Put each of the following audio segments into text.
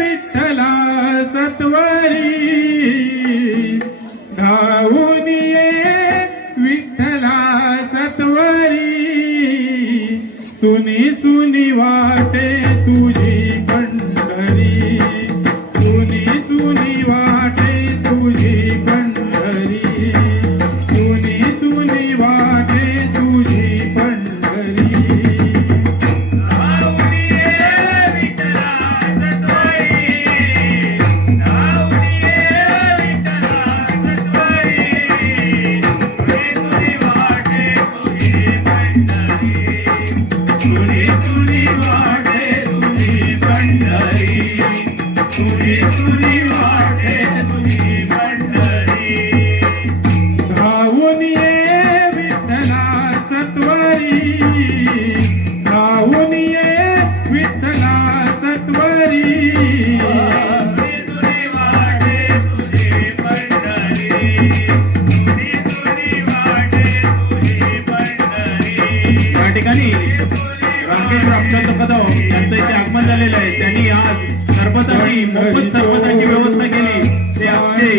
विठ्ठला सत्वरी. धावून ये विठ्ठला सत्वरी. सुनी सुनी वाटे तू ठिकाणी राकेश रामचंद्र कदम मोफत सरबताची व्यवस्था केली. ते आपले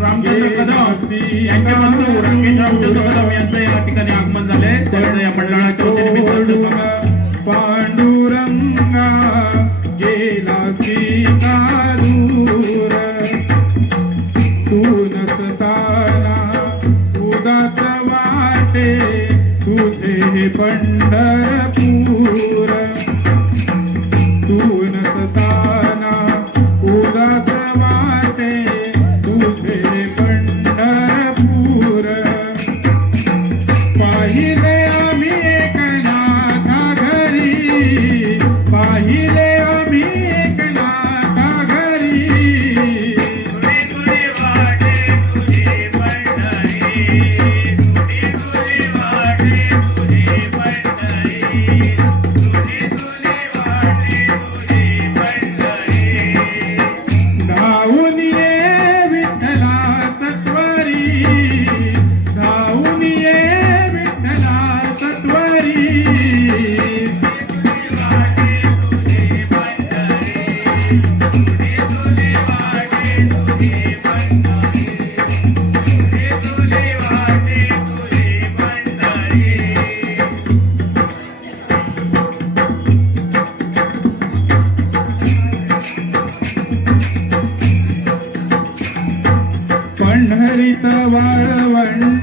रामचंद्र कदम यांचे बंधू राकेश रामचंद्र कदम यांचं या ठिकाणी आगमन झालंय. त्यामुळे या मंडळाच्या वतीने पांडुरंगा गेला सीता दूर तू नसताना उदास वाटे तुझे पंढरपूर नहीं வாழ வண்ண